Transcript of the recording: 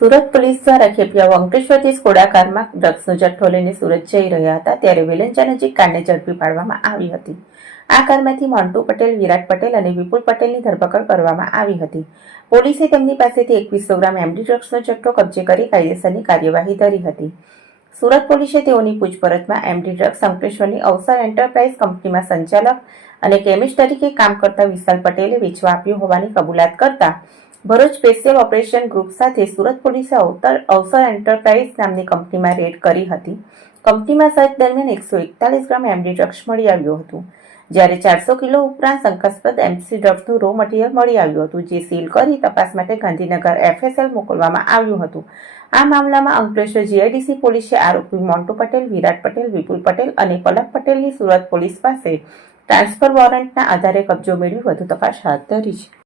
Surat police દ્વારા ખેપિયા અંકલેશ્વરથી સ્કોડાકારમાં ડ્રગ્સનો જથ્થો લઈને સુરત જઈ રહ્યા હતા, ત્યારે વેલેન્ચા નજીક કારને ઝડપી પાડવામાં આવી હતી. આ કારમાંથી મોન્ટુ પટેલ, વિરાટ પટેલ અને વિપુલ પટેલની ધરપકડ કરવામાં આવી હતી. પોલીસે તેમની પાસેથી એકવીસો ગ્રામ એમડી ડ્રગ્સનો જથ્થો કબજે કરી કાયદેસરની કાર્યવાહી ધરી હતી. સુરત પોલીસે તેઓની પૂછપરછમાં એમડી ડ્રગ્સ અંકલેશ્વરની અવસર એન્ટરપ્રાઇઝ કંપનીમાં સંચાલક અને કેમિસ્ટ તરીકે કામ કરતા વિશાલ પટેલે વેચવા આપ્યું હોવાની કબૂલાત કરતા ભરૂચ સ્પેશિયલ ઓપરેશન ગ્રુપ સાથે સુરત પોલીસે અવતર, અવસર એન્ટરપ્રાઇઝ નામની કંપનીમાં રેડ કરી હતી. કંપનીમાં સર્ચ દરમિયાન એકસો એકતાલીસ ગ્રામ એમડી ડ્રગ્સ મળી આવ્યું હતું. જ્યારે ચારસો કિલો ઉપરાંત શંકાસ્પદ એમસી ડ્રગ્સનું રો મટીરિયલ મળી આવ્યું હતું, જે સીલ કરી તપાસ માટે ગાંધીનગર એફએસએલ મોકલવામાં આવ્યું હતું. આ મામલામાં અંકલેશ્વર જીઆઈડીસી પોલીસે આરોપી મોન્ટુ પટેલ, વિરાટ પટેલ, વિપુલ પટેલ અને પલક પટેલની સુરત પોલીસ પાસે ટ્રાન્સફર વોરંટના આધારે કબજો મેળવી વધુ તપાસ હાથ ધરી છે.